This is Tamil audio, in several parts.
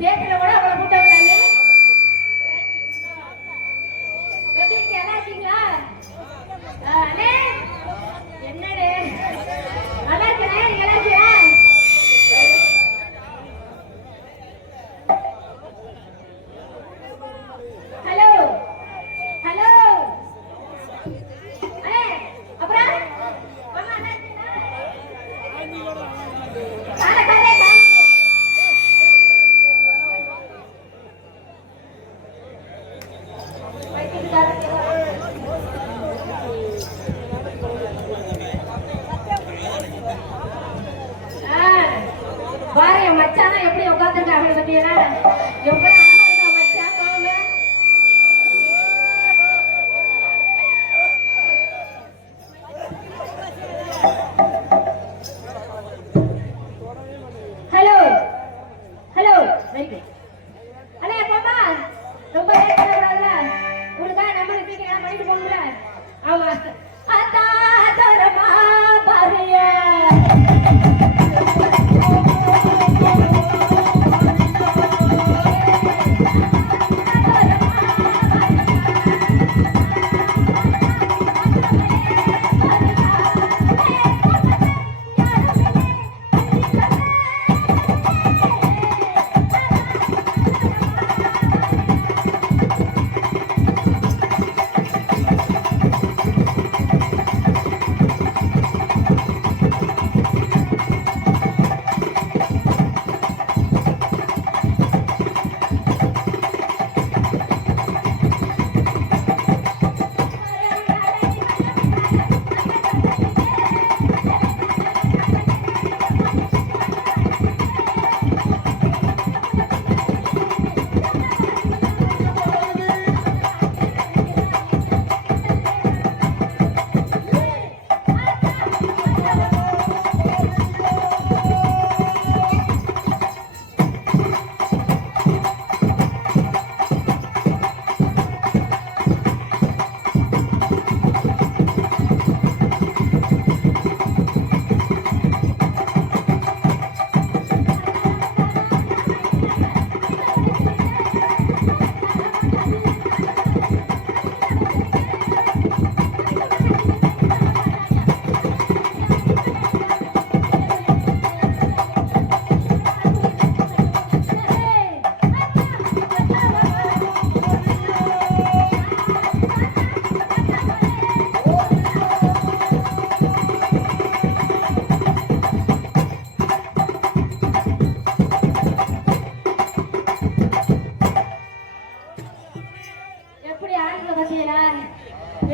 தேட்டர்ல கூட அவளை கூட்ட விடாது. எப்படி நல்லா இருக்கீங்களா? அண்ணே என்னடே நல்லா இருக்கனே, நல்லா இருக்கியா? ஹலோ ஹலோ அப்புறம் பாரு மச்சானா எப்படி உட்காந்துருக்காங்க பத்தியா? எவ்வளவு அழகா இருக்கா மச்சான். போங்க. Hello hello very good. அண்ணே பாப்பா ரொம்ப லேட் பண்ணக்கூடாதுல. உங்களுக்காக நம்ம சீக்கிரம் பண்ணிட்டு போகணும்ல. ஆமா அத்தா தரமா பாருங்க.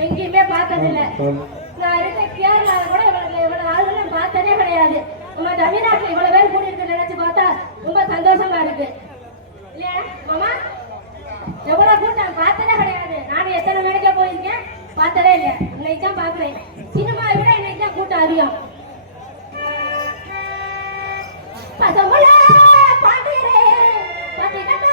எங்கேயுமே பார்த்ததில்ல. நான் இருக்க கேரளாவில் கூட இவ்வளவு ஆளுகளை பார்த்ததே கிடையாது. நம்ம தமிழ்நாட்டில் இவ்வளவு பேர் கூடி இருக்கு நினைச்சு பார்த்தா ரொம்ப சந்தோஷமா இருக்கு இல்லையா மாமா? எவ்வளவு கூட்டம் பார்த்ததே கிடையாது. நானும் எத்தனை மணிக்கு போயிருக்கேன், பார்த்ததே இல்லை. இன்னைக்கு தான் பார்க்கிறேன். சினிமாவை விட இன்னைக்கு தான் கூட்டம் அதிகம். பசமுல பாண்டியரே பாத்தீங்கன்னா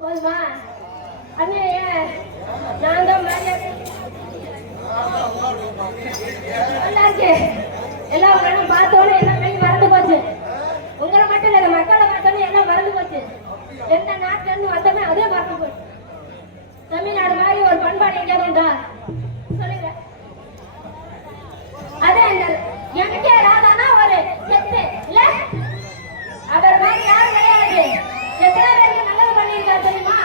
போதுமா அண்ணே நான் தான் நல்லா இருக்கு. எல்லா உங்களும் பார்த்தோன்னே எல்லாம் கை மறந்து போச்சு. உங்களை மட்டும் இல்லை, மக்களை பார்த்தோன்னே எல்லாம் மறந்து போச்சு. எந்த நாட்டுல இருந்து வந்தோமே அதே மறந்து போச்சு. தமிழ்நாடு மாதிரி ஒரு பண்பாடு எங்கேயாவது உண்டா சொல்லுங்க. அதே எம்கே ராதானா ஒரு செத்து இல்ல, அவர் மாதிரி யாரும் கிடையாது. எத்தனை பேருக்கு நல்லது பண்ணியிருக்காரு தெரியுமா?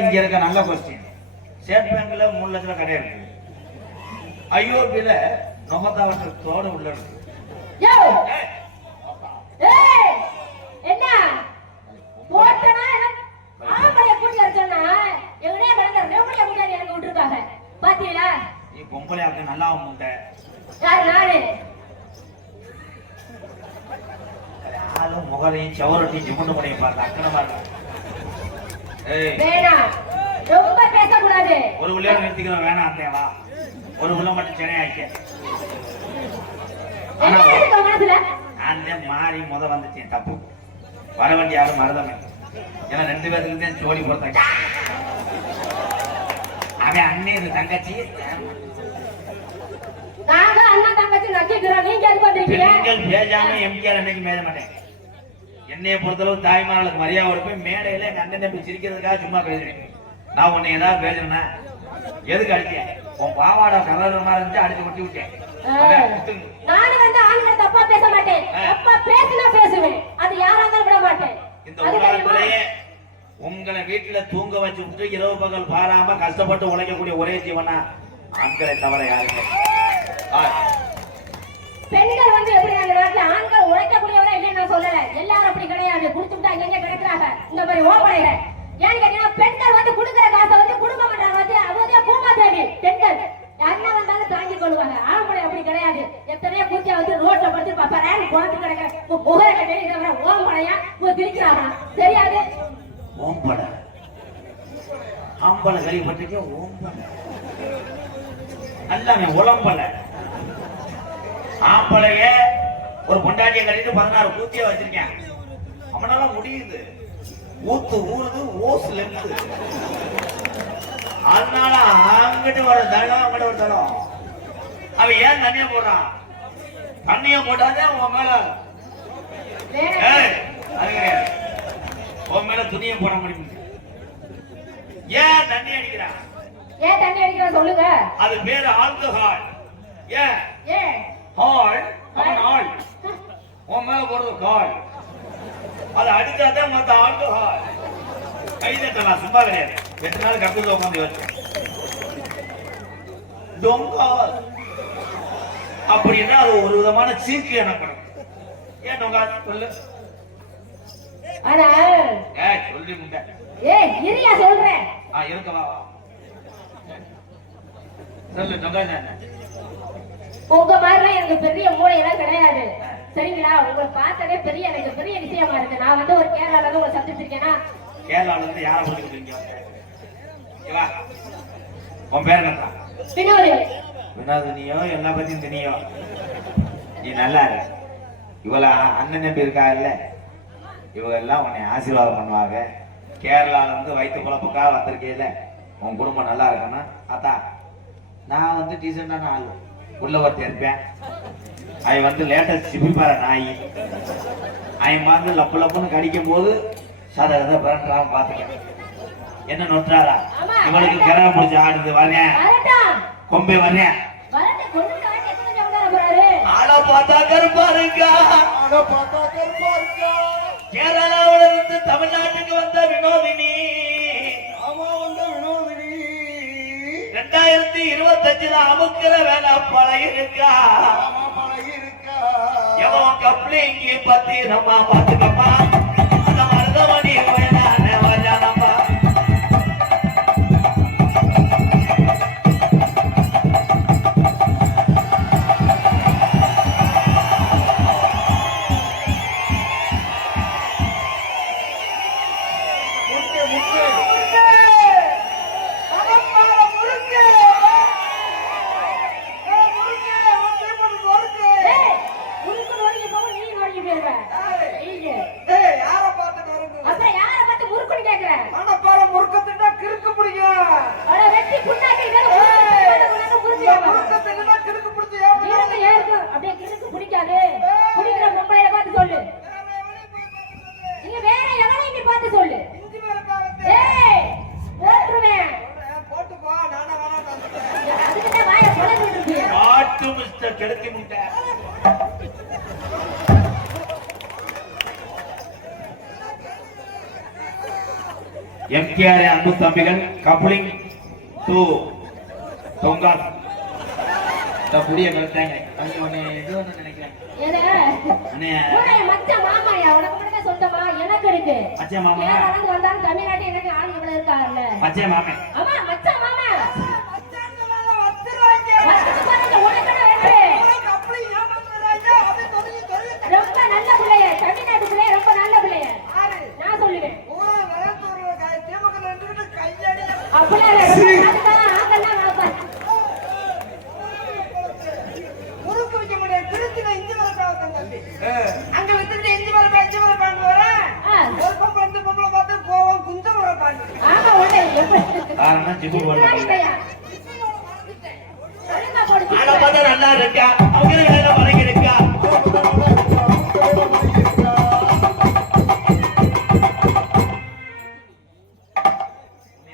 இங்க இருக்க நல்ல கொஸ்டின். ஸ்டேட் பேங்க்ல 3 லட்சம் கடை இருக்கு. ஐஓபில நொகத்தாவற்றத்தோட உள்ள இருக்கு. என்ன போட்டனா ஆம்பளைய கூட்டி வரச்சனா எங்கனே கடந்த ரெவடியா கூட்டி எனக்கு விட்டுருக்காங்க பாத்தீங்களா? நீ பொம்பளை ஆக்க நல்லா முண்டை யார் நானே ஆளும் முகரையும் செவரட்டி ஜிமுன்னு பண்ணி பார்த்த அக்கனமா இருக்கு. வேணாம், ரொம்ப பேசக்கூடாது. ஒரு உள்ளே நிறுத்திக்கிறோம். வேணாம் தேவா, ஒரு உள்ள மட்டும் சென்னை ஆயிக்க. அந்த மாறி முத வந்துச்சேன் தப்பு. வர வேண்டிய யாரும் மருதமே. ஏன்னா 2 பேருக்கு தான் ஜோடி பொறுத்தாங்க. அவன் அண்ணன் தங்கச்சி, நாங்க அண்ணன் தங்கச்சி நக்கிக்கிறோம். நீங்க எது பண்றீங்க? பெண்கள் பேசாம எம்ஜிஆர் அன்னைக்கு மேல மாட்டேன். என்னைய பொறுத்தளவு தாய்மார்களுக்கு மரியாதை கொடுப்பேன். மேடையில எங்க அண்ணன் தம்பி சிரிக்கிறதுக்காக சும்மா பேசுறேன். நான் உன்னை ஏதாவது பேசுறேன்னா எதுக்கு அடிச்சேன்? உன் பாவாடை கலரமா இருந்து அடிச்சு கொட்டி விட்டேன். நானும் வந்து ஆண்களை தப்பா பேச மாட்டேன். தப்பா பேசினா பேசுவேன். அது யாரா இருந்தாலும் விட மாட்டேன். இந்த உலகத்திலேயே உங்களை வீட்டுல தூங்க வச்சு விட்டு இரவு பகல் பாராம கஷ்டப்பட்டு உழைக்கக்கூடிய ஒரே ஜீவனா ஆண்களை தவிர யாருங்க? பெண்கள் வந்து எப்படி அந்த நாட்டுல ஆண்கள் உழைக்கக்கூடியவங்க இல்லைன்னு நான் சொல்லல. எல்லாரும் அப்படி கிடையாது. குடுத்துட்டா எங்க கிடைக்கிறாங்க இந்த மாதிரி ஓப்பனைகள். ஏன்னு கேட்டீங்கன்னா பெண்கள் வந்து கொடுக்குற காசை வந்து கொடுக்க மாட்டாங்க. வந்து அவதே பூமா தேவி பெண்கள் யாருன்னா வந்தாலும் தாங்கி கொள்வாங்க. ஆம்பளை அப்படி கிடையாது. எத்தனையோ பூச்சியா வந்து ரோட்ல படுத்து பாப்பாரு குளத்து கிடக்கிற முகரை கட்டி ஓம்பளையா பிரிக்கிறாங்க தெரியாது. ஓம்பளை ஆம்பளை கழிப்பட்டுக்க ஓம்பளை எல்லாமே உளம்பலை. ஆம்பளைய ஒரு பொண்டாட்டியை கட்டிட்டு 16 பூச்சியா வச்சிருக்கேன். அவனால முடியுது. ஊத்து ஊறுது, ஓசுல இருந்து. அதனால அங்கிட்டு வர தளம், அங்கிட்டு ஒரு தளம். அவன் ஏன் தண்ணிய போடுறான்? தண்ணிய போட்டாதே உன் மேல உன் மேல துணியை போட முடியும். ஏன் தண்ணி அடிக்கிறான்? ஏன் தண்ணி அடிக்கிறான் சொல்லுங்க. அது பேரு ஆல்கஹால். ஏன் ஏன் ஹால்? அவன் ஆள் உன் மேல போறது கால். அதை அடிச்சாதான் மத்த ஆல்கஹால். கை தட்டலாம், சும்மா கிடையாது. 8 நாள் கப்பல் உட்காந்து வச்சு டொங்கால் அப்படின்னா அது ஒரு விதமான சீக்கு எனப்படும். ஏன் டொங்கால் சொல்லு? சொல்லி முண்ட இரியா சொல்றேன். இருக்கவா சொல்லு. டொங்கால் என்ன? உங்க மாதிரிலாம் எனக்கு பெரிய மூளையெல்லாம் கிடையாது சரிங்களா? உங்களை பார்த்ததே எனக்கு பெரிய விஷயமா இருக்கு. நான் வந்து ஒரு கேரளால இருந்து உங்களை சந்திச்சிருக்கேன்னா. கேரளால இருந்து யாரை போட்டுக்கிட்டீங்க? உன் பேர் என்ன? வினோது. வினோதினியோ எல்லா பத்தியும் தினியோ நீ நல்லா இரு. இவள அண்ணன் நம்பி இருக்கா இல்ல, இவங்க எல்லாம் உன்னை ஆசீர்வாதம் பண்ணுவாங்க. கேரளால இருந்து வயிற்று குழப்புக்காக வந்திருக்கேல, உன் குடும்பம் நல்லா இருக்கணும். அத்தா நான் வந்து டீசெண்டான ஆளு, உள்ள ஒருத்தர் இருப்பேன். அவன் வந்து லேட்டஸ்ட் சிப்பிப்பார நாய். அவன் வந்து லப்பு லப்புன்னு கடிக்கும் போது சத பிறன்றாம பாத்துக்க. என்ன நொட்டாரா இவளுக்கு கிரக முடிச்சு ஆடுது. வரேன் கொம்பே வரேன். பார்த்தா கருப்பா இருக்கா, கேரளாவில இருந்து தமிழ்நாட்டுக்கு வந்த வினோதினி. 2025 அமுக்கிற வேலை பழகிருக்கா. எவன் கப்ளிங்கி பத்தி நம்ம பாத்துக்கப்பா, அந்த மருதமணி வேணானே வரானப்பா. ஏய், உனக்கு நோக்கி போக நீ நோக்கி போயிருவ. நீங்க. அப்புறம் யாரை பார்த்து முறுக்குன்னு கேக்குற? அட வெட்டி புண்ணாக்கி இதெல்லாம் முறுக்கு ஏறுங்க, ஏறுங்க. அப்படியே கிறுக்கு பிடிக்காது. பிடிக்கிற பொம்பளைய பார்த்து சொல்லு. நீங்க வேற எவனையும் நீ பார்த்து சொல்லு. ஏய், போட்டுருவேன். அதுக்குதான் வாயை பொளந்துட்டு இருக்கியே. காட்டு மிஸ்டர் கெடுத்தி முட்டை. எம்கேஆர் அன்பு தம்பிகள் கப்ளிங் டூ தொங்கா புதிய கருத்தாங்க. இது ஒன்று நினைக்கிறேன். எது? அண்ணே, உன்னை மச்சான் மாமாயா, உனக்கு மட்டும் சொந்தமா? எனக்கு இருக்கு. மச்சான் மாமா. கேரளாந்து வந்தாலும் தமிழ்நாட்டுல எனக்கு ஆள் இவ்வளவு இருக்காருல்ல. மச்சான் மாமே. ஆமா, மச்சான் மாமா. மச்சான் பாருங்க, உனக்கு என்ன வேணும்? ரொம்ப நல்ல பிள்ளைய, தமிழ்நாட்டு பிள்ளைய, ரொம்ப நல்ல பிள்ளைய. நான் சொல்லுவேன். அப்படியே அதுதான் ஆகலாம் ஆகாது. அங்க வந்துட்டு இஞ்சி மரப்பாண்டு வரேன். ஒரு பொம்பளை இந்த பொம்பளை பார்த்து கோவம் குஞ்ச மரப்பாண்டு. ஆமா, உடனே எப்படி? காரணம் ஜிப்பு போடுறாங்க. இல்லையா? ஒழுங்கா போடு. ஆனா பார்த்தா நல்லா இருக்கா, அவங்க வேலை பழகி இருக்கா.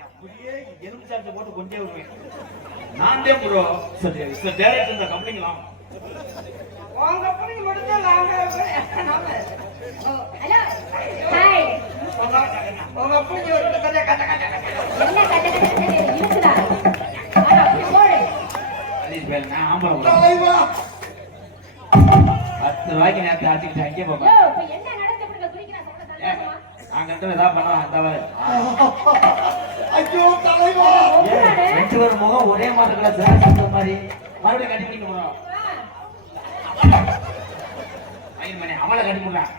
அப்படியே எலும்பு சாப்பிட்டு போட்டு கொண்டே வருவேன். நான் தான் ப்ரோ டேரக்ட் இந்த கம்பெனிங்களாம். உங்க அப்பனுக்கு மட்டும்தான் நாங்க நாம. Hello, hi. உங்க அப்பனுக்கு ஒரு கதை கதை கதை என்ன கட்ட இருக்குதா? ஆனா அப்படி போடு. அலீஸ் பேர் நான் ஆம்பளை bro. 10 ரூபாய்க்கு நேரத்தை ஆச்சுக்கிட்டு அங்கே யோ, போப்பேன். இப்ப என்ன நடந்து இப்படி குளிக்கிறா சொல்ல தரலாமா? நாங்க ஏதாவது பண்ணுவோம் அந்த ஒருவாடு. ரெண்டு பேர் முகம் ஒரே மாதிரி இருக்கல, சேர மாதிரி மறுபடியும் கட்டி பண்ணிட்டு போறோம். மணி அவளை கட்டி போடுறான்.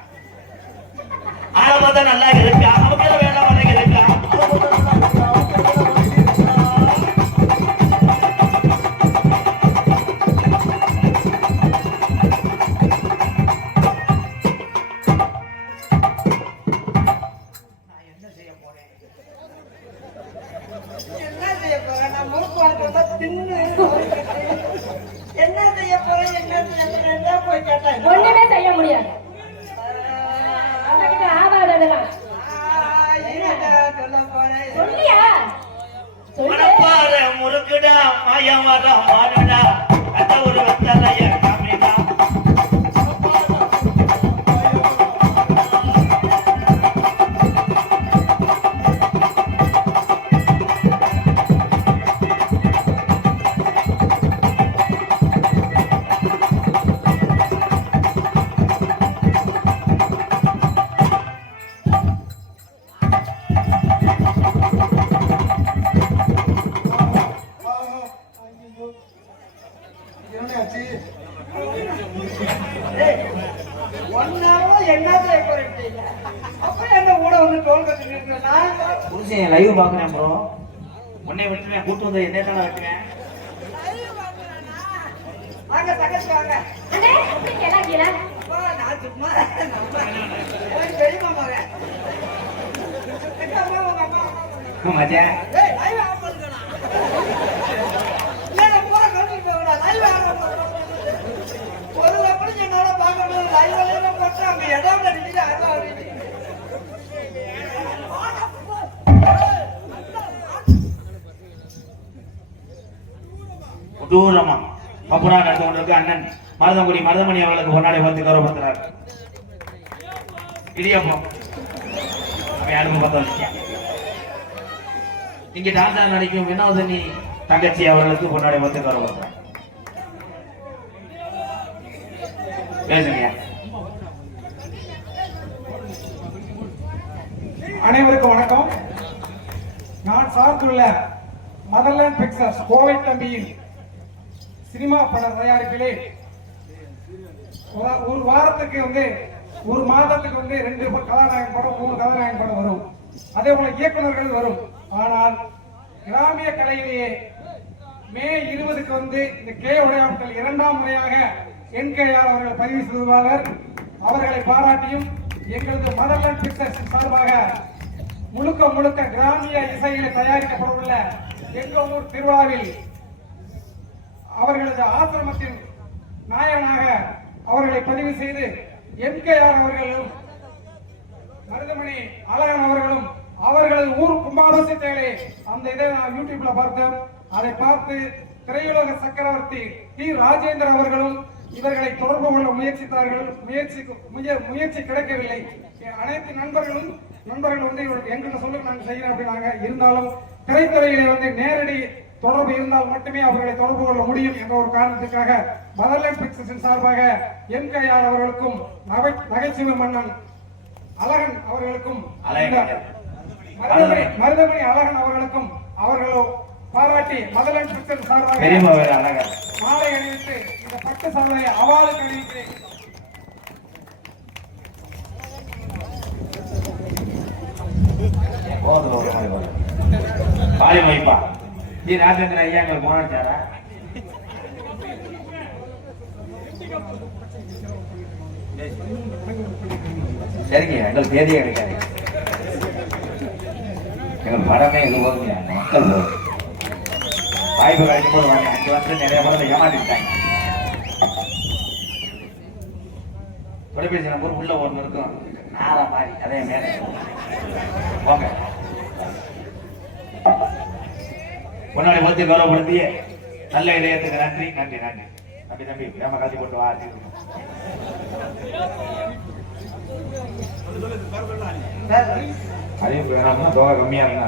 ஆளை பார்த்தா நல்லா இருக்கா, அவங்க வேண்டாம் வரைக்கும் இருக்கா. என்ன செய்ய போறேன்? நான் முறுக்கு வாங்கிட்டு தின்னு என்ன செய்ய போறேன் போய் கேட்டேன். ஒண்ணுமே செய்ய முடியாது. அவங்கிட்ட ஆவாது அதெல்லாம். என்னடா சொல்ல போறேன்? சொல்லியா? சொல்லு. மனப்பாறை முறுக்குடா, மாயம் வர மாறுடா, அந்த ஒரு வெத்தலைய காமிடா. புருஷன் லைவ் பாக்குறேன் ப்ரோ. உன்னை விட்டுறேன், கூட்டு வந்து என்ன தானே வைக்கிறேன். வாங்க தங்கச்சி வாங்க. அண்ணே, எப்படி கேளாக்கீல? அப்பா, நான் சும்மா பெரியமா மகன். எங்க அம்மா உங்க அம்மா? மச்சான் ஏய், லைவ் ஆஃப் பண்ணுங்கடா. இல்ல போற கண்டிப்பா லைவ் ஆஃப் பண்ணுங்க. ஒரு அப்படி என்னால பார்க்கணும். லைவ்ல போட்டு அங்க இடம்ல நின்னு அருவா வருது. தூரமா பப்புரா நடந்து கொண்டிருக்கு அண்ணன் மருதங்குடி மருதமணி அவர்களுக்கு பொன்னாடை போர்த்தி கௌரவப்படுத்துறார். இடியப்பம் அவன் அடுப்பு பத்த வச்சிருக்கேன். இங்க டான்ஸா நடிக்கும் வினோதினி தங்கச்சி அவர்களுக்கு பொன்னாடை போர்த்தி கௌரவப்படுத்துறார். பேசுங்க. அனைவருக்கும் வணக்கம். நான் சார்ந்துள்ள மதர்லேண்ட் பிக்சர்ஸ் கோவை தம்பியின் சினிமா பட தயாரிப்பிலே ஒரு வாரத்துக்கு ஒரு மாதத்துக்கு 2 கதாநாயகன் படம் 3 கதாநாயகன் படம் வரும். அதே போல இயக்குநர்கள் வரும். ஆனால் கிராமிய கலையிலேயே மே 20க்கு இந்த கே உடையாட்கள் 2ஆம் முறையாக என்கேஆர் அவர்கள் பதிவு செய்துள்ளார்கள். அவர்களை பாராட்டியும் எங்களது மதர்லேண்ட் பிக்சர்ஸ் சார்பாக முழுக்க கிராமிய இசையில தயாரிக்கப்படவுள்ள எங்கள் ஊர் திருவிழாவில் அவர்களது ஆசிரமத்தின் நாயகனாக அவர்களை பதிவு செய்து என்கேஆர் அவர்களும் மருதமணி அழகன் அவர்களும் அவர்களது ஊர் கும்பாபிஷேகத்தை அந்த இதை நான் யூடியூப்ல பார்த்தேன். அதை பார்த்து திரையுலக சக்கரவர்த்தி டி ராஜேந்திர அவர்களும் இவர்களை தொடர்பு கொள்ள முயற்சித்தார்கள். முயற்சி கிடைக்கவில்லை. அனைத்து நண்பர்கள் எங்கள்கிட்ட சொல்ல நாங்கள் செய்யறோம் அப்படின்னாங்க. இருந்தாலும் திரைத்துறையிலே நேரடி தொடர்பு இருந்தால் மட்டுமே அவர்களை தொடர்பு கொள்ள முடியும் என்ற ஒரு காரணத்துக்காக மதர்லேண்ட் பிக்சர்ஸின் சார்பாக என்கேஆர் அவர்களுக்கும் நகைச்சுவை மன்னன் அழகன் அவர்களுக்கும் மருதமணி அழகன் அவர்களுக்கும் அவர்களோ பாராட்டி மதர்லேண்ட் பிக்சர்ஸ் சார்பாக மாலை அணிவித்து இந்த பட்டு சாதனை அவார்டு அணிவிக்கிறேன். பாலி வைப்பா ஜி ராஜேந்திர ஐயா எங்களுக்கு போன அடிச்சாரா? சரிங்க, எங்களுக்கு தேதியே கிடைக்காது. எங்களுக்கு படமே இது போதுங்க. மக்கள் வாய்ப்பு கிடைக்கும் போது வாங்க. அங்கே நிறைய படத்தை ஏமாத்திட்டாங்க. தொலைபேசி நம்பர் உள்ள ஒன்று இருக்கும், நாரா மாதிரி அதே மேலே போங்க. உன்னாடி பத்தி கௌரவப்படுத்திய நல்ல இதயத்துக்கு நன்றி நன்றி நன்றி. தம்பி வேம காட்சி போட்டு வா. அறிவிப்பு வேணாம்னா தொகை கம்மியா இருந்தா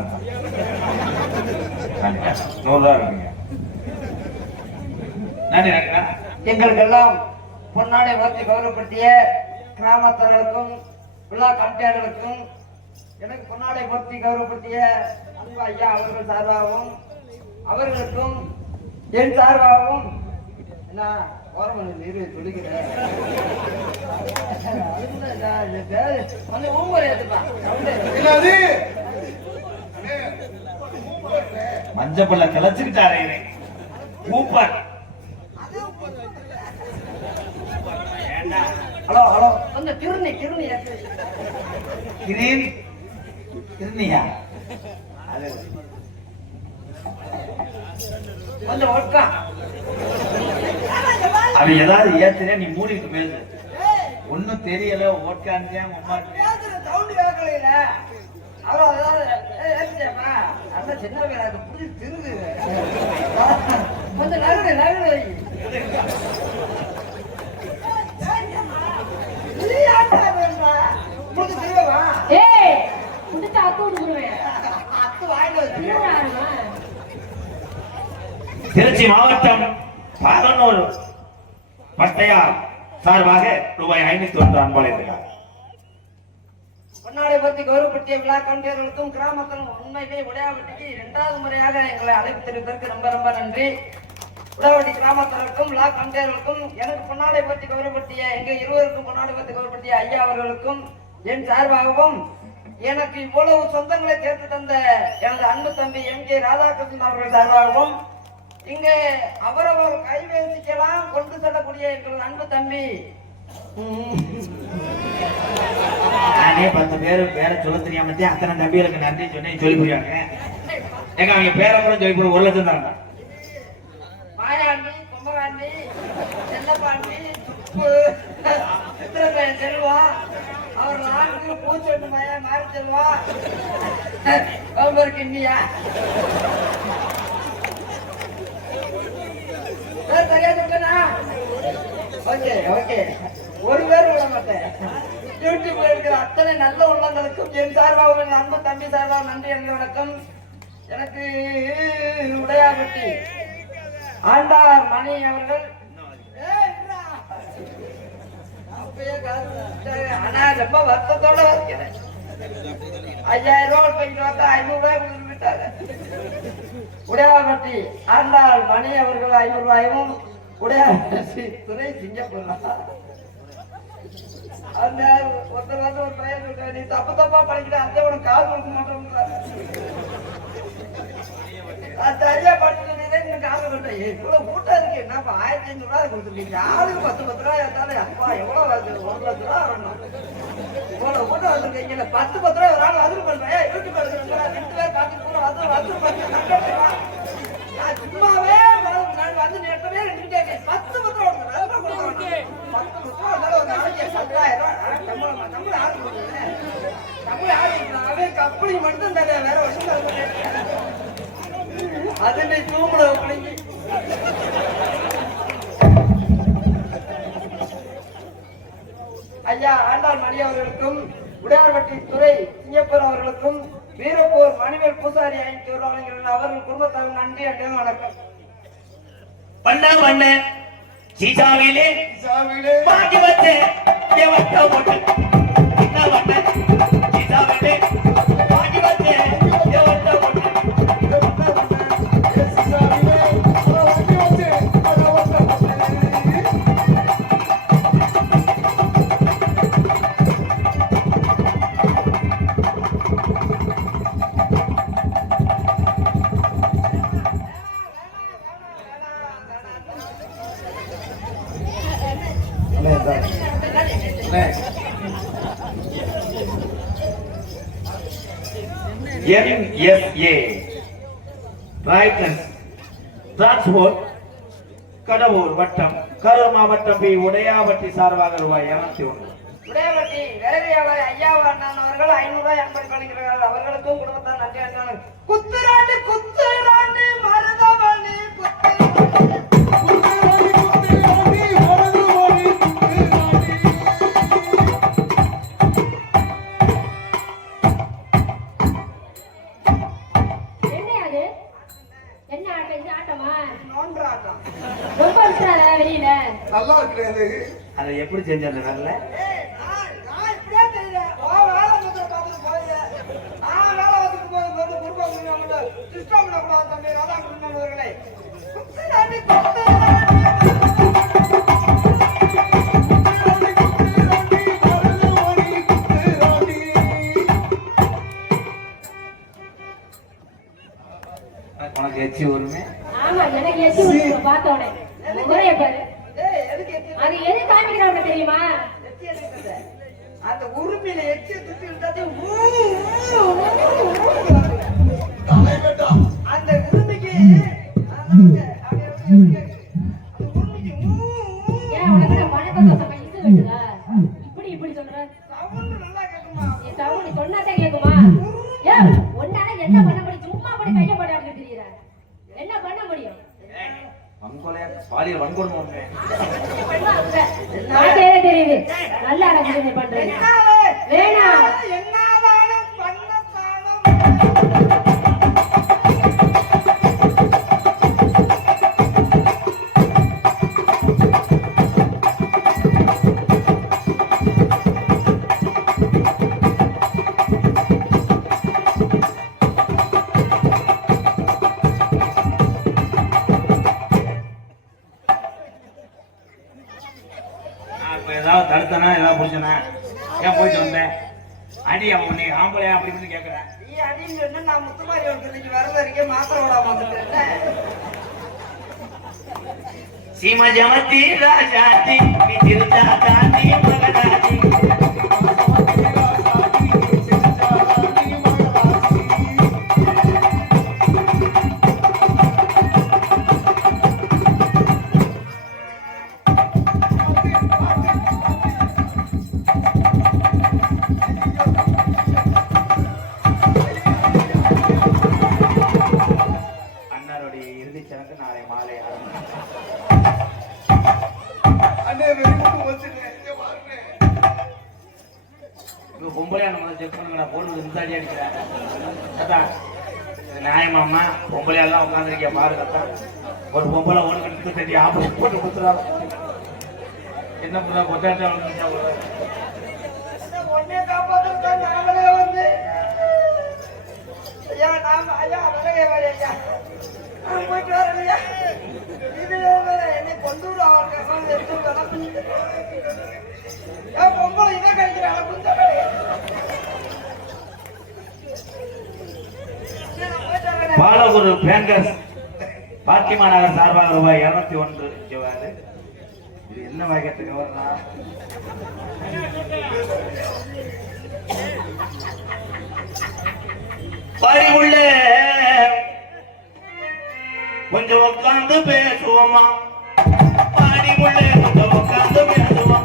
100 ரூபா இருக்குங்க. நன்றி நன்றி. எங்களுக்கெல்லாம் பொன்னாடை வார்த்தை கௌரவப்படுத்திய கிராமத்தர்களுக்கும் விழா கமிட்டியாளர்களுக்கும் எனக்கு பொன்னாடை வார்த்தை கௌரவப்படுத்திய அன்பு ஐயா அவர்கள் சார்பாகவும் அவர்களுக்கும் என் சார்பாகவும் என்ன சொல்லிக்கிறேன். மஞ்சப்பள்ள கிளச்சுக்கிட்டாரே சூப்பர். ஹலோ ஹலோ கொஞ்சம் கிருணி கிருணியா கொஞ்சம் ஒட்கா அவ ஏதாவது ஏத்துறே நீ மூடிட்டு பேசு. ஒன்னும் தெரியல. ஓட்காந்தியா அம்மா சவுண்ட் கேட்கல. அவ்வளோ அதான் சின்ன வேலை புரிஞ்சு திருது. கொஞ்சம் நகரு திருச்சி மாவட்டம் 11 பட்டையார் சார்பாக ரூபாய் 501 அன்பளித்தார். பொன்னாடை பற்றி கௌரவப்படுத்திய விழா கமிட்டியர்களுக்கும் கிராமத்திலும் உண்மையிலே உடையாவட்டிக்கு 2வது முறையாக எங்களை அழைப்பு தெரிவித்ததற்கு ரொம்ப ரொம்ப நன்றி. உடையாவட்டி கிராமத்தினருக்கும் விழா கமிட்டியர்களுக்கும் எனக்கு பொன்னாடை பற்றி கௌரவப்படுத்திய எங்க இருவருக்கும் பொன்னாடை பற்றி கௌரவப்படுத்திய ஐயா அவர்களுக்கும் என் சார்பாகவும் எனக்கு இவ்வளவு சொந்தங்களை சேர்த்து தந்த எனது அன்பு தம்பி எம்.கே. ராதாகிருஷ்ணன் அவர்கள் சார்பாகவும் இங்கே அவரவர் கைவேசிக்கலாம் கொண்டு செல்லக்கூடிய எங்களது அன்பு தம்பி நானே 10 பேரை சொல்ல தெரியாம அத்தனை தம்பிகளுக்கு நன்றி சொன்னேன். சொல்லி புரியாங்க எங்க அவங்க பேரை கூட சொல்லி போட 1 லட்சம் தாங்க. மாயாண்டி, கும்பகாண்டி, செல்லப்பாண்டி, துப்பு, சித்திரப்பையன் செல்வம், அவர் 4 பூச்சொட்டு மாயா மாறி செல்வம், கிண்ணியா பேர் சரியா சொல்லுனா ஓகே ஓகே ஒரு பேர் விட மாட்டேன். யூடியூப்ல இருக்கிற அத்தனை நல்ல உள்ளங்களுக்கும் என் சார்பாக என் அன்பு தம்பி சார்பாக நன்றி என்ற வணக்கம். எனக்கு உடையாபட்டி ஆண்டார் மணி அவர்கள் ஆனா ரொம்ப வருத்தத்தோட இருக்கிறேன். 5000 ரூபாய் போயிட்டு வந்தா 500 ரூபாய் கொடுத்துட்டாங்க. உடையாபட்டி ஆண்டாள் மணி அவர்கள் 500 ரூபாயும் உடையாபட்டி துறை சிங்கப்பூர் அந்த ஒருத்தர் வந்து ஒரு பையன் சொல்றாரு, நீ தப்பு தப்பா படிக்கிற அந்த உனக்கு காசு கொடுக்க மாட்டோம். சரியா படிச்சுட்டு காசு கொடுத்தேன். இவ்வளவு கூட்டம் இருக்கு என்னப்பா 1500 ரூபாய் கொடுத்துருக்கீங்க. ஆளுக்கு 10 ரூபாய் இருந்தாலும் அப்பா எவ்வளவு வருது 1 லட்ச ரூபா வரணும். இவ்வளவு கூட்டம் வந்துருக்கீங்க 10 ரூபாய் ஒரு ஆள் வசூல் பண்றேன். யூடியூப் எடுக்கிறேன் 2 பேர் பார்த்துட்டு கூட வசூல் பண்ணி நான் சும்மாவே வந்து நேரத்தவே ரெண்டுட்டே 10 ரூபாய் 10 ரூபாய் ஒரு நாளைக்கு 10,000 ரூபாய் நம்மள ஆள் கொடுக்குறேன். நம்மள ஆள் அவன் கப்பலி மட்டும் தர வேற வசூல் அது நீ தூங்குற பிள்ளைங்க. ஐயா ஆண்டாள் மணி அவர்களுக்கும் உடையார்பட்டி துறை சிங்கப்பூர் அவர்களுக்கும் வீரப்பூர் மணிவேல் பூசாரி 500 ரூபாய் அவர்கள் குடும்பத்தார் நன்றி அண்டே வணக்கம். பண்ண பண்ண சீசாவிலே வாங்கி வச்சே தேவட்ட போட்டு என்ன பண்ண சீசாவிலே வாங்கி வச்சே தேவட்ட போட்டு NSA Brightness Transport கடவுர் வட்டம் கரூர் மாவட்டம் பி உடையாபட்டி சார்பாக ரூபாய் 201. உடையாபட்டி விரைவு வியாபாரி ஐயா அண்ணன் அவர்கள் 500 ரூபாய் அன்பளி பண்ணிக்கிறார்கள். அவர்களுக்கும் குடும்பத்தார் நன்றி அண்ணன். குத்துராண்டி குத்துராண்டி மருதவணி நல்லா இருக்கு. அதை எப்படி செஞ்சது வரல உனக்கு எச்சி வருமே. ஆமா எனக்கு எச்சி வருது பார்த்தோனே ஒரே பாரு. அது எது காமிக்கிறாங்க தெரியுமா? அந்த உருப்பில எச்சி துப்பி விட்டாதே அந்த உருமிக்கு ஏன் உனக்கு வணக்கம் தோசை இது வெட்டுதா? இப்படி சொல்ற சவுண்ட் நல்லா கேக்குமா? நீ சவுண்ட் சொன்னாதே கேக்குமா? ஏய் ஒன்னால என்ன பண்ண முடியும்? சும்மா போய் கைய போடாம திரியற. என்ன பண்ண முடியும்? வன்கொலை பாலியல் வன்கொடுமை நானே தெரியுது. நல்லா நடக்குது பண்றீங்க. வேணாம் என்னவான பண்ணத்தானோ ஏதாவது தடுத்தனா ஏதாவது புடிச்சனா ஏன் போயிட்டு வந்தேன் அடி அவன் நீ ஆம்பளையா அப்படின்னு கேட்கிறேன். நீ அடின்னு சொன்னா நான் முத்துமாரி ஒருத்தருக்கு வரது வரைக்கும் மாத்திரை விடாம வந்துட்டேன். சீமா ஜமத்தி ராஜாத்தி திருதா தாண்டி மகராஜி அண்ணருடைய இறுதிச் சடங்கு நாளை மாலை அண்ணே இப்போ பொம்பளையா நம்ம செக் பண்ணுங்க, நான் போட்டு நிமிஷாடி அடிக்கிறேன். அதான் நியாயமாம்மா, பொம்பளையெல்லாம் உட்காந்துருக்கிய பாருங்க. ஒரு பொம்பளை ஒன்று எடுத்து தட்டி ஆப்போசிட் போட்டு கொடுத்துறாங்க. என்ன பண்ண கொட்டாட்ட ஒன்னே காப்பாற்ற நாங்களே வந்து ஐயா நாம ஐயா விலகை ஐயா போயிட்டு வரேன் ஐயா. இது என்னை கொண்டு பொம்பளை இதை கழிக்கிறாங்க கொஞ்சம் பாலகுரு பேங்கர்ஸ் பாக்கிமா நகர் சார்பாக ரூபாய் 201 இவ்வாறு. இது என்ன வாக்கியத்துக்கு வரலாம்? பறிவுள்ள கொஞ்சம் உட்கார்ந்து பேசுவோமா, பறிவுள்ள கொஞ்சம் உட்கார்ந்து பேசுவோமா.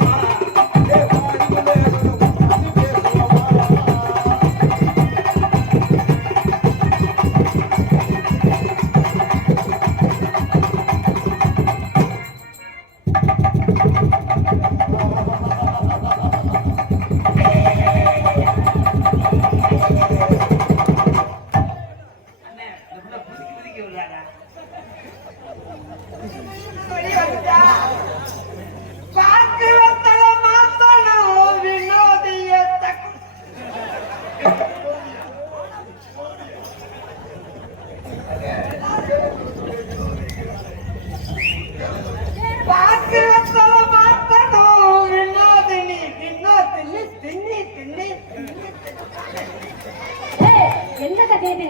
என்ன கட்டிட்டு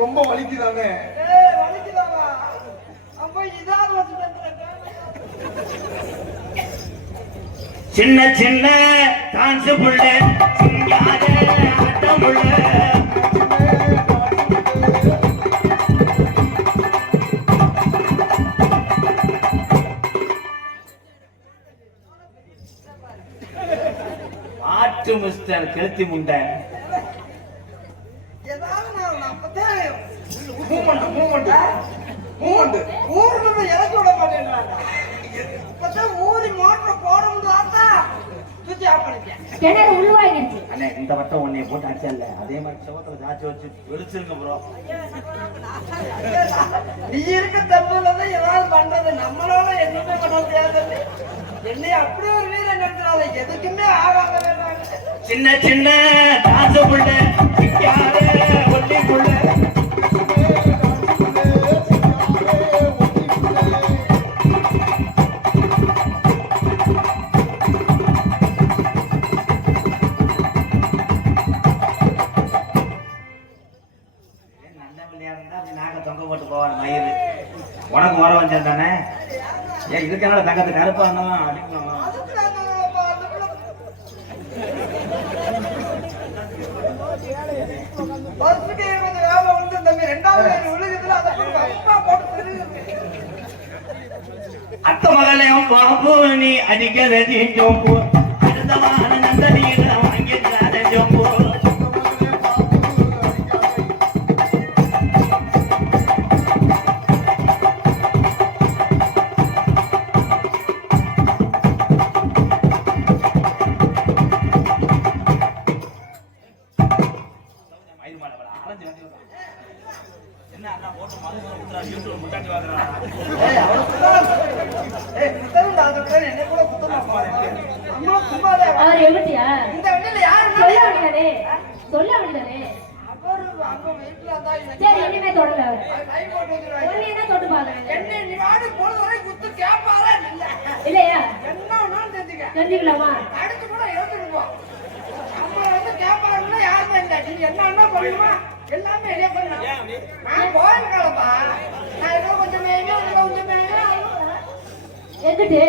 ரொம்ப வலிக்குதாங்க. சின்ன சின்ன டான்ஸ் புள்ள சிங்கார ஆட்டம் புள்ள ஆட்டு மிஸ்டர் கெளுத்தி முண்டை. இந்த வட்டம் உன்னை போட்டு அடிச்சல அதே மாதிரி செவத்துல ஜாச்சி வச்சு வெளிச்சிருங்க ப்ரோ. நீ இருக்க தப்புலதான் ஏதாவது பண்றது, நம்மளால எதுவுமே பண்ண முடியாது. என்னை அப்படி ஒரு வீரன் நடத்துறாங்க, எதுக்குமே ஆகாத. சின்ன சின்ன டான்ஸ் புள்ள சிங்கார ஒட்டி புள்ள தொங்க போட்டு போவார் மயிறு. உனக்கு முறை வந்தேன் தானே? ஏன் இதுக்கான தங்கத்தை கருப்பா இருந்தவன் அடிக்கணும். அத்த மகளையும் பாம்பு நீ அடிக்கத ஜோம்பு அடுத்தவான நந்தனியில வாங்கி ஜோம்பு. அவர் எவ்வளியா சொல்ல முடியாதே சொல்ல முடியாதே. சரி இனிமே தொடல என்ன தொட்டு பாக்குறேன் இல்லையா? தெரிஞ்சுக்கலாமா? எல்லாமே நான் கோயில் காலப்பா, நான் ஏதோ கொஞ்சம் கொஞ்சம் எதுட்டு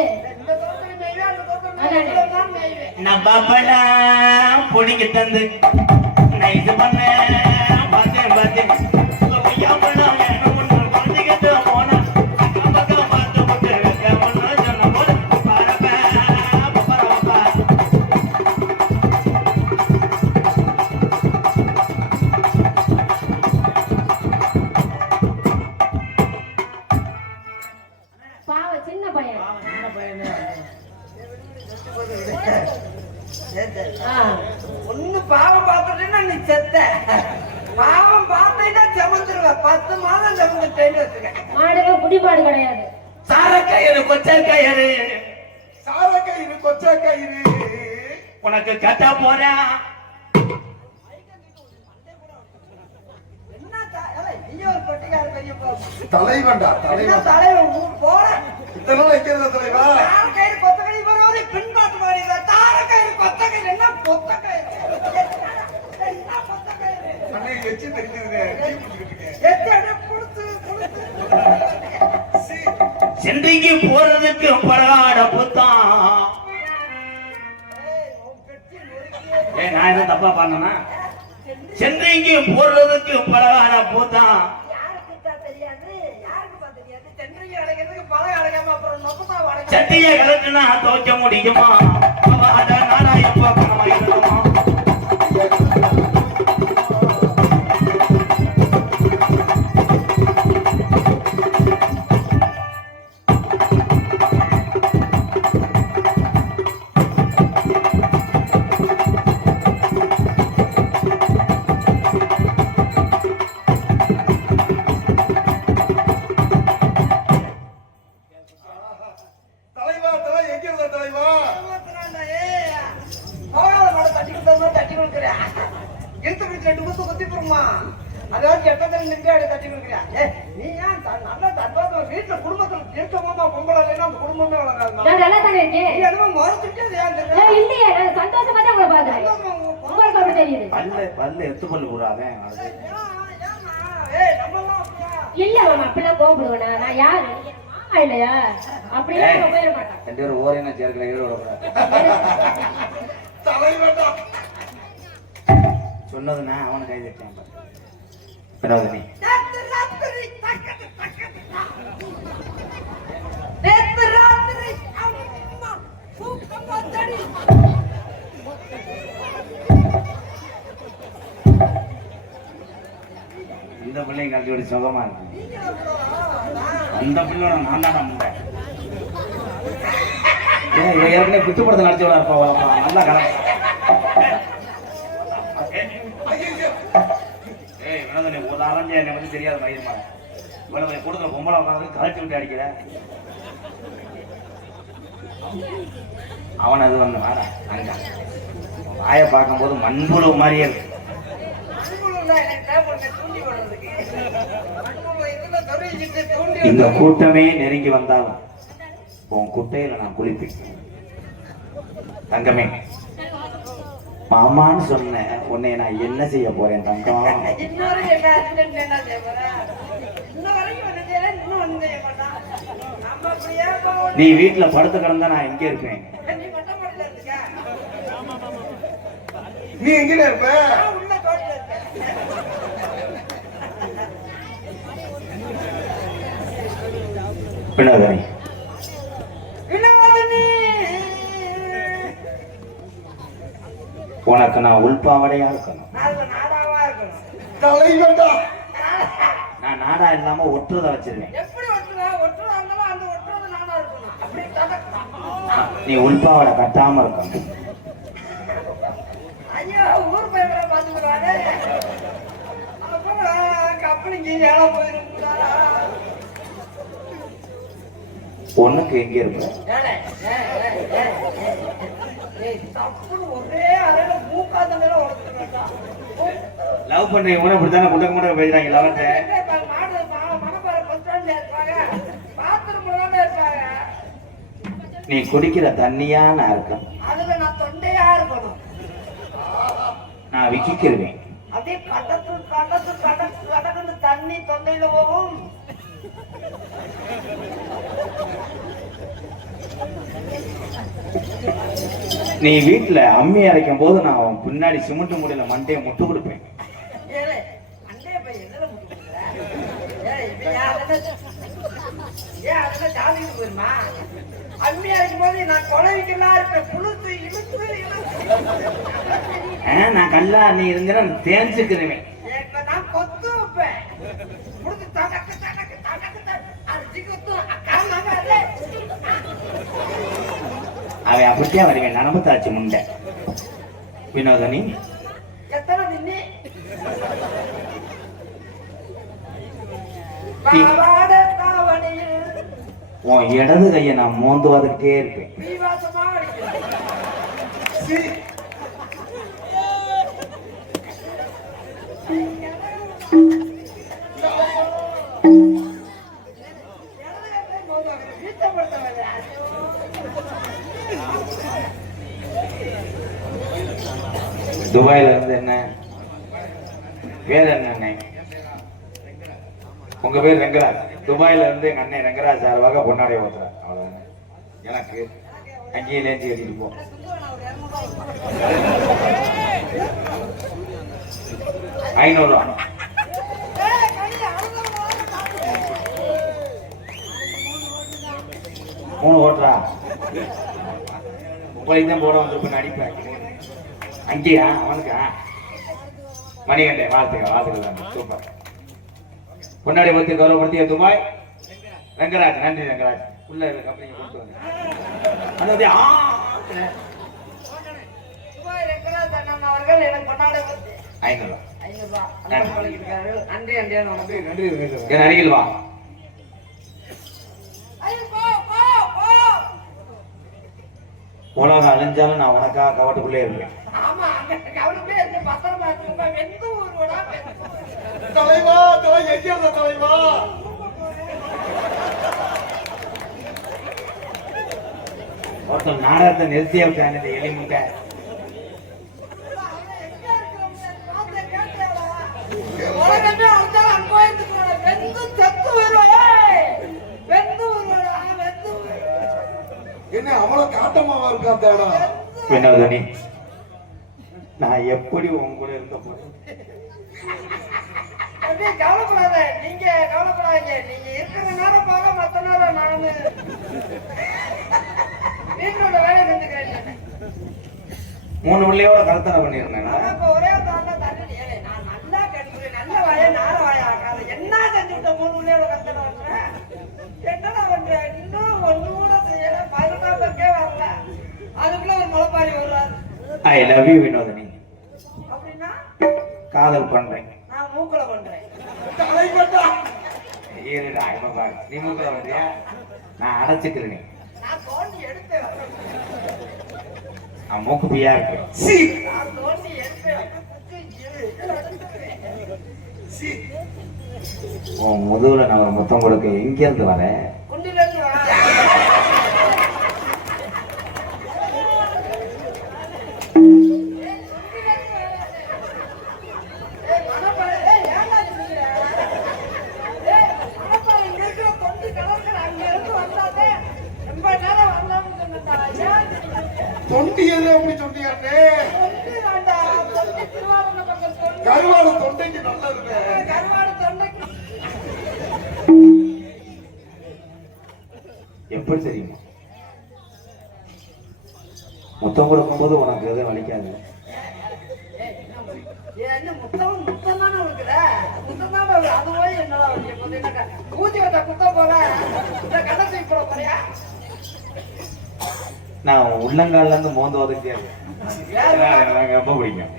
நம்ம புடிக்க தந்து நைஸ் பண்ண பாவம் பார்த்தீங்கன்னா செமந்துருவேன். 10 மாதம் செமந்துட்டேன்னு வச்சுக்க. மாடுங்க புடிமாடு கிடையாது. சாரக்கயிறு கொச்சக்கயிறு சாரக்கயிறு கொச்சக்கயிறு உனக்கு கட்ட போறேன். என்ன நீ ஒரு பட்டிக்கார பெரிய தலைவன்டா என்ன தலைவன் போற இதெல்லாம் வைக்கிறதா தலைவா? தாரக்கயிறு கொத்தக்கயிறு வருவது பின்பாட்டு மாதிரி தாரக்கயிறு கொத்தக்கயிறு என்ன பொத்தக்கயிறு என்ன பொத்தக்கயிறு அண்ணே எச்சி தெரியுது. எத்தனை கொடுத்து சென்றைக்கு போறதுக்கு பழகாட புத்தான். நான் என்ன தப்பா பண்ணனா? சென்றைக்கு போறதுக்கு பழகாட புத்தான். சட்டிய கலட்டுனா துவைக்க முடியுமா? நானா எப்ப பணமா இருக்குமா? தலைவா தலை எங்கிறதா தலைவா? தட்டி கொடுக்குறேன் எடுத்து பிடிச்சி 2 குத்து குத்தி போடுமா அதாவது எட்டத்தில் நின்று தட்டி கொடுக்குறேன். நீ ஏன் நல்ல தத்வாதம் வீட்டுல குடும்பத்துல இருக்கமாமா பொம்பளை இல்லைன்னா அந்த குடும்பமே வளராது. நான் நல்லா தானே இருக்கேன். நீ என்னமோ மறைச்சிட்டே ஏன் தெரியல? இல்லையே, நான் சந்தோஷமா தான் உங்களை பாக்குறேன். உங்களுக்கு அப்படி தெரியுது. பல்லு எத்து பல்லு கூடாதே. இல்ல மாமா, அப்படிலாம் கோபப்படுவேனா? நான் யாரு? மாமா இல்லையா? அப்படிலாம் நான் போயிட மாட்டேன். 2 பேரும் ஓரேனா சேர்க்கல ஈரோட தலைவன்டா சொன்னதுன்னா அவனை கை தட்டான் வினோதனி. இந்த பிள்ளையும் கல்வி விட சுகமா இருக்கு. அந்த பிள்ளையோட நான் தான் நம்புறேன். ஏற்கனவே பித்துப்படத்தை நடிச்சவளா இருப்பா. நல்லா கலந்து வினோதனி ஒரு ஆரஞ்சு என்னை பத்தி தெரியாத மயிர்மா இவ்வளவு கூடுதல பொம்பளை உட்காந்து கலட்டி விட்டு அடிக்கிற அவன் அது வந்து வாடா அங்க வாயை பார்க்கும்போது மண்புழு மாதிரியே இருக்கு. இந்த கூட்டமே நெருங்கி வந்தாலும் உன் குட்டையில நான் குளிப்பேன். தங்கமே மாமான்னு சொன்ன உன்னை நான் என்ன செய்ய போறேன் தங்கம்? நீ வீட்டுல படுத்து கிடந்தா நான் எங்க இருப்பேன்? நீ எங்க இருப்ப? வினோதனி உனக்கு நான் உள்பாவடையா இருக்கணும். தலைவன்டா நான் நாடா இல்லாம ஒட்டுறத வச்சிருவேன். நீ உள்பாவடை கட்டாம இருக்கணும். ஐயோ ஊர் பையனை பாத்துக்கிறாரு கப்பலிங்க ஏழை போயிருந்தா பொண்ணுக்கு எங்க இருப்ப? ஒரே அறையில மூக்காத மேல உடச்சுட்டா லவ் பண்றீங்க கூட இப்படித்தானே குண்டக்க முண்டக்க பேசுறாங்க. லவன்ட்ட மனப்பாறை பஸ் ஸ்டாண்ட்ல இருப்பாங்க, பாத்ரூம்ல இருப்பாங்க. நீ குடிக்கிற தண்ணியா நான் இருக்கேன். அதுல நான் தொண்டையா இருக்கணும். நான் விக்கிக்கிறேன். அதே கடத்து கடத்து கடத்து கடக்குன்னு தண்ணி தொண்டையில போகும். நீ வீட்டுல அம்மி அரைக்கும் போது நான் அவன் பின்னாடி சிமெண்ட் மூடையில மண்டையை முட்டு கொடுப்பேன். அம்மி அரைக்கும் போது நான் கொலைவிக்கலாம் இருப்பேன். புழுத்து இழுத்து நான் கல்லா நீ இருந்தேன்னா தேஞ்சுக்கிறேன். நான் கொத்து வைப்பேன். புழுத்து தடக்கு தடக்கு தடக்கு அரிசி கொத்து அவன் அப்படித்தான் வருவேன். நனம்பு தாச்சு முண்டை. வினோதனி எத்தனை தின்னி பாவாட தாவணியில் உன் இடது கையை நான் மோந்து வந்துகிட்டே இருப்பேன். தீவாசமா அடிக்கிறேன். துபாயில இருந்து என்ன பேர் என்ன? உங்க பேர் ரங்கராஜ். துபாயில இருந்து எங்க அண்ணன் ரங்கராஜ் சார்பாக பொன்னாடை ஓட்டுறேன். அவ்வளவுதானே. எனக்கு அங்கேயே லேஞ்சி கட்டிட்டு போ. 500 ரூபா. 3 ஓட்டுறா. உங்களுக்கு தான் போட வந்திருப்பேன் அடிப்பேன். அங்கேயா அவனுக்கா? மணிகண்டே வாழ்த்துக்கள். சூப்பர். பொன்னாடி பத்தி கௌரவப்படுத்திய துபாய் ரங்கராஜ். நன்றி ரங்கராஜ். உள்ள கம்பெனி கொண்டு வந்து துபாய் ரங்கராஜ் அண்ணன் அவர்கள் எனக்கு பொன்னாடை பத்தி 500 ரூபா. 500 ரூபாய் அன்பு பழகியிருக்காரு. நன்றி நன்றி. என் அருகில் வா. உலகம் அழிஞ்சாலும் நான் உனக்காக கவட்டுக்குள்ளே இருப்பேன். ஆமா, கவனமே இருந்து பத்திரமா இருக்கு. வெந்து ஊருடா தலைவா, தலைவா. ஒருத்தன் நாடகத்தை நிறுத்திய விட்டான் இந்த எலிமுட்டை. உலகமே அழிஞ்சாலும் அங்க போயிருந்துக்கோட வெந்து செத்து வருவா. வெந்து வருவா. என்ன அவ்வளவு காட்டமாவா இருக்கா அந்த இடம்? வினோதனி, நான் எப்படி உன் கூட இருக்க போறேன்? கவலைப்படாத. நீங்க கவலைப்படாதீங்க. நீங்க இருக்கிற நேரம் பார்க்க மத்த நேரம் நானு வீட்டோட வேலையை செஞ்சுக்கிறேன். 3 பிள்ளையோட கல்தனை பண்ணிருந்தேன். இப்ப ஒரே தாண்டா தண்ணி நான் நல்லா கட்டுறேன். நல்ல வாய நார வாய ஆகாத. என்ன செஞ்சு விட்ட 3 பிள்ளையோட கல்தனை பண்றேன்? என்னடா பண்ற? இன்னும் ஒண்ணு கூட செய்யல. 18 வரல. அதுக்குள்ள ஒரு முளைப்பாரி வர்றாரு. I love you Vinodhini. அப்படின்னா காதல் பண்றேன். நான் மூக்கல பண்றேன். இருடா, இவன் பாரு. நீ மூக்கல பண்றியா? நான் அடைச்சிக்கிறேன். நான் தோண்டி எடுப்பேன். நான் மூக்கு பியா இருக்கேன். நான் தோண்டி எடுப்பேன். உன் முதுகுல நான் ஒரு முத்தம் கொடுக்க எங்க இருந்து வரேன்? குண்டில இருந்து வா. தொண்டியது அப்படி சொன்னீங்க. கருவாடு தொண்டைக்கு நல்லது. எப்படி தெரியுமா? முத்தம் கொடுக்கும் போது உனக்கு எதுவும் வலிக்காது. நான் உள்ளங்கால இருந்து மோந்து வதக்கிட்டே இருக்கேன். எனக்கு ரொம்ப பிடிக்கும்.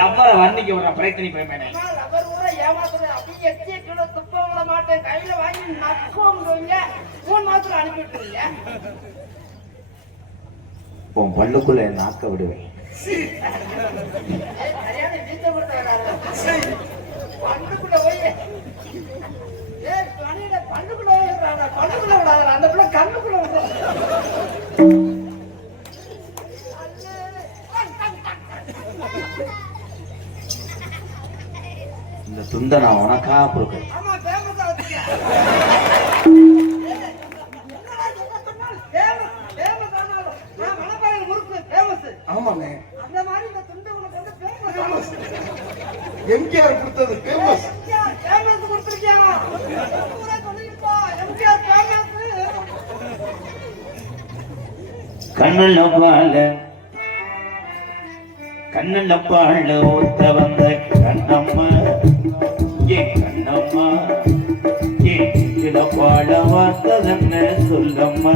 நம்பரை வண்டிக்கு ஒரு பிரயத்தனி போய் கையில வாங்கி நக்குவாங்க. 3 மாசத்துல அனுப்பி விட்டுருங்க. உன் பல்லுக்குள்ள நாக்க விடுவேன். பண்டுக்குள்ள போய் பண்டுக்குள்ள பண்டுக்குள்ள விடாத. அந்த பிள்ளை கண்ணுக்குள்ள விடுற. இந்த துண்டை நான் உனக்காக கொடுக்குறேன். ஆமா, ஃபேமஸா வச்சுக்க. ஆமாண்ணே. அந்த மாதிரி இந்த துண்டு உனக்கு வந்து ஃபேமஸ். எம்ஜிஆர் கொடுத்தது ஃபேமஸ். ஃபேமஸ் கொடுத்திருக்கியா? ஊரே சொல்லிருப்பா எம்ஜிஆர் ஃபேமஸ். கண்ணுல பால் ஊத்த வந்த கண்ணம்மா, ஏன் கண்ணம்மா, ஏன் பால வார்த்ததென்ன சொல்லம்மா.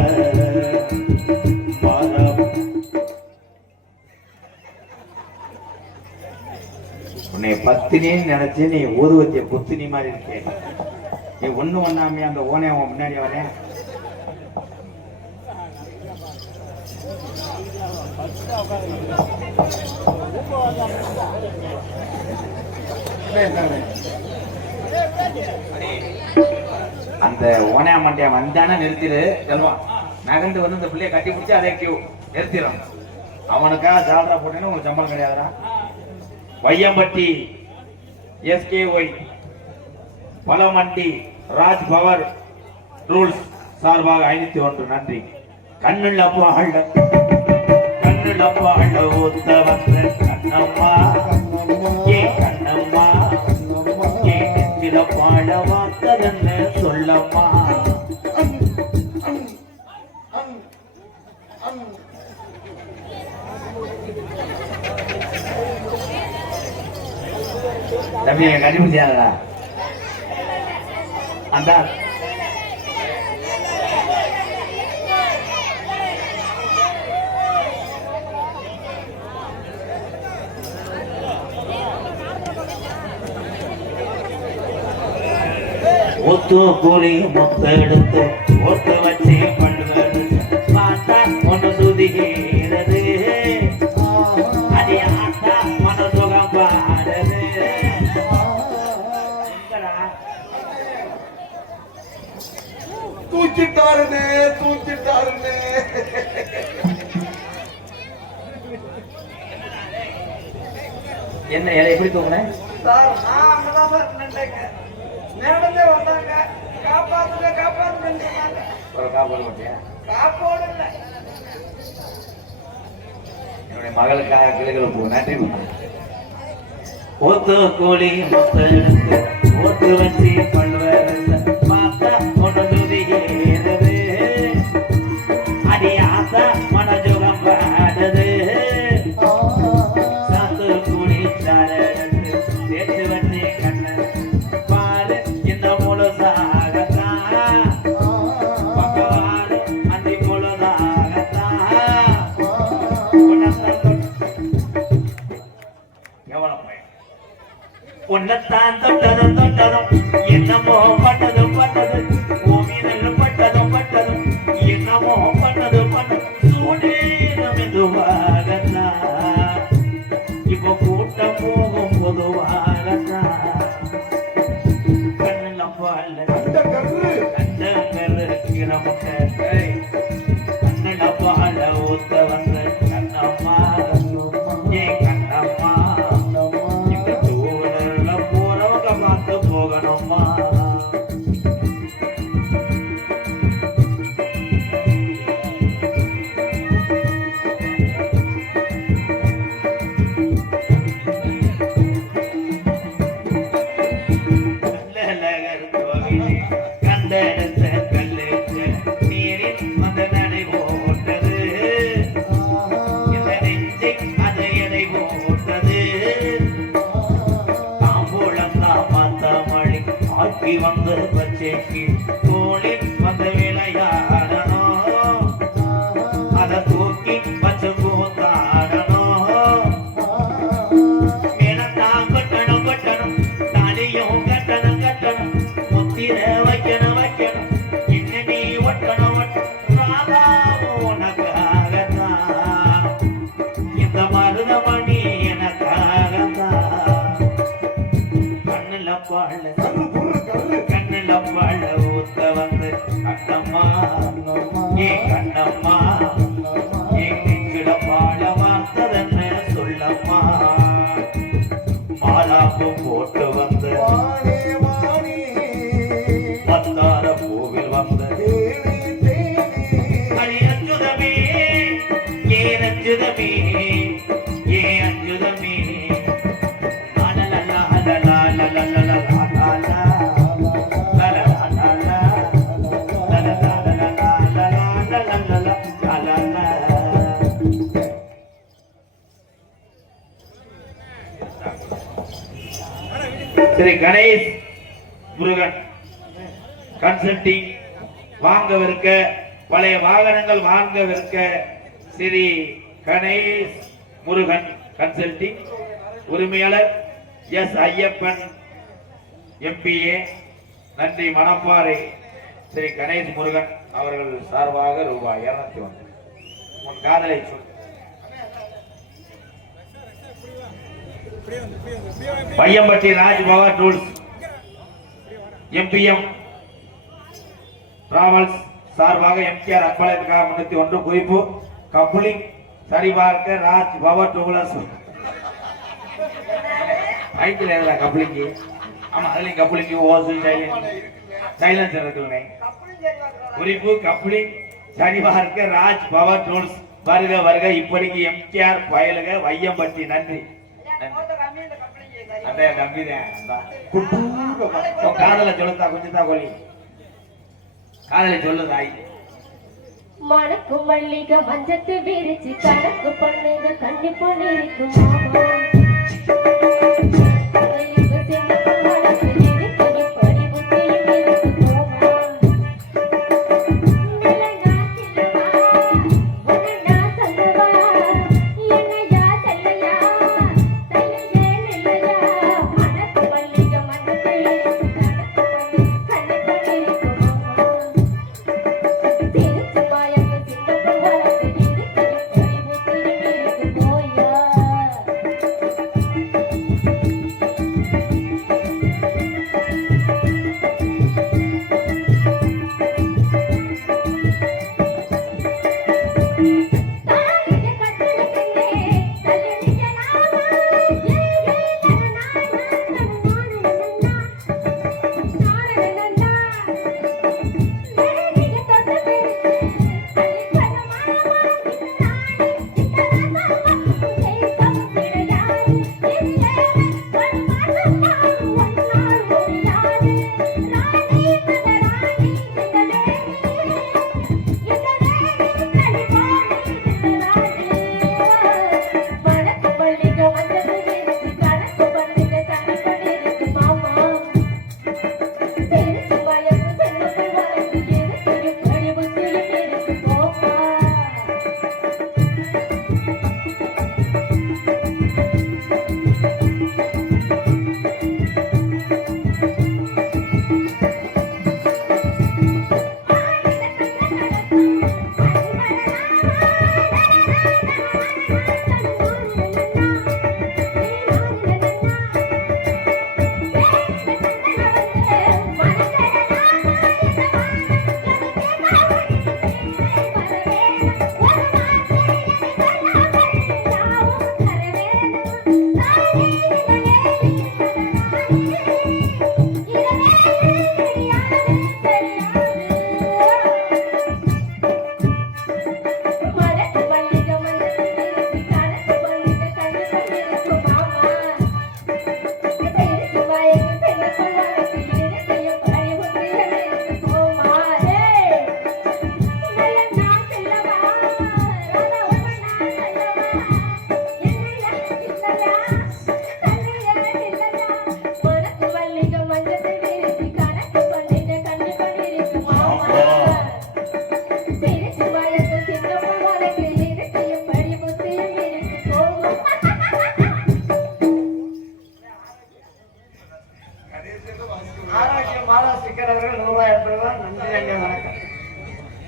உன்னை பத்தினின்னு நினைச்சு நீ ஊதுவத்திய புத்தினி மாதிரி இருக்கே. நீ ஒண்ணு ஒண்ணாமே அந்த ஓனே அவன் முன்னாடி வரேன். அந்த ஓனையா மண்டியா வந்தானே நிறுத்திடு செல்வான். நகண்டு வந்து இந்த பிள்ளைய கட்டி பிடிச்சி அதே கியூ நிறுத்திடும். அவனுக்காக ஜாலரா போட்டேன்னு உங்களுக்கு சம்பளம் கிடையாதுடா. வையம்பட்டி SKY பலமண்டி ராஜ் பவர் ரூல்ஸ் சார்பாக 501 நன்றி. கண்ணுள்ள பாழ ஊத்த வந்த கண்ணம்மா ஏ கண்ணம்மா ஏ நெஞ்சில பாழ வாத்ததன்னு சொல்லம்மா. தம்பி கண்டுபிடிச்சாதா அந்த ஒத்து கூலி மொத்த எடுத்து ஒத்து வச்சு பண்ணுவது பார்த்தா ஒன்று சுதிகிறது. அடி ஆத்தா மன சுகம் பாடுது. தூக்கிட்டாருன்னு என்ன எப்படி தூக்குனேன் சார்? நான் அங்கதான் சார் நின்றுங்க. நேரமே வந்தாங்க, காப்பாத்துன்னு சொன்னாங்க. ஒரு காப்பாடு மாட்டியா? காப்போடு இல்லை. என்னுடைய மகளுக்காக கிளைகளை போ. நன்றி. ஒத்து கூலி மொத்த எடுத்து ஒத்து வச்சு பண்ணுவது பார்த்தா ஒன்று சுதிகிறது. அடி ஆத்தா மனஜுகம் பாடுது. சாத்து கூலி சாரத்து தேச்சு வச்சு கண்ண பாரு இந்த முழுசாகத்தான் பக்கவாறு அந்தி முழுதாகத்தான். எவ்வளவு உன்னத்தான் தொட்டதும் என்னமோ பட்டதும் ஓமியனும் பட்டதும் என்னமோ பண்ணதும் சூடேதம் மெதுவாகத்தான். இப்போ கூட்டம் போகும் பொதுவாகத்தான். கண்ணெல்லாம் பால்ல கண்ட கரு கிரமுட்டை கண்ணெல்லாம் பால்ல ஊத்த வந்த கண்ணம்மா ஏ கண்ணம்மா போகணுமா. கண்டெடுத்த கல்லுக்கு நீரில் வந்த நடை போட்டது. இந்த நெஞ்சை அது எடை போட்டது. ஆக்கி வந்து பச்சைக்கு தோளில் வந்து விளையாடணும். அதை தூக்கி பச்சை கூத்தாடணும். மேலத்தான் கட்டணும் தாலியும் கட்டணும் முத்திர வைக்கணும் இன்ன நீ ஒட்டணும் ராதா உனக்காகத்தான். இந்த மருதமணி எனக்காகத்தான். கண்ணுல பாழ ஊத்த வந்து கண்ணம்மா ஏ கண்ணம்மா ஏ நெஞ்சில பாழ வார்த்ததென்ன சொல்லம்மா. மாலாப்பு போட்டு வந்து பத்தார பூவில் வந்து அடி அஞ்சுதமே ஏ அஞ்சுதமே ஏ அஞ்சுதமே. ஸ்ரீ கணேஷ் முருகன் கன்சல்டிங் வாங்கவிருக்க பழைய வாகனங்கள் வாங்கவிருக்க ஸ்ரீ கணேஷ் முருகன் கன்சல்டிங் உரிமையாளர் எஸ் ஐயப்பன் எம்பிஏ. நன்றி. மணப்பாறை ஸ்ரீ கணேஷ் முருகன் அவர்கள் சார்பாக ரூபாய் 201. உன் காதலை சொல். Vaiyampatti Raj power tools MBM travels சார்பாக எம்கேஆர் அன்பழகனுக்காக 301. குறிப்பு கப்ளிங் சரிபார்க்க ராஜ் பவர் டூல்ஸ். பைக்கில் எதுல கப்ளிங்கு? ஆமா, அதுலயும் கப்ளிங்கு ஓசு சைலன்சர் இருக்குல்ல. குறிப்பு கப்ளிங் சரிபார்க்க ராஜ் பவர் டூல்ஸ். வருக வருக. இப்படிக்கு எம்கேஆர் பயலுக வையம்பட்டி. நன்றி. அதே நம்பிதான். காதல சொல்லுதா கொஞ்சம் தான் கொல்லி காதலை சொல்லுதாய். மணக்கு மல்லிகை மஞ்சத்து விரிச்சு கணக்கு பண்ணுங்க கண்ணி பண்ணிருக்கு மாமா.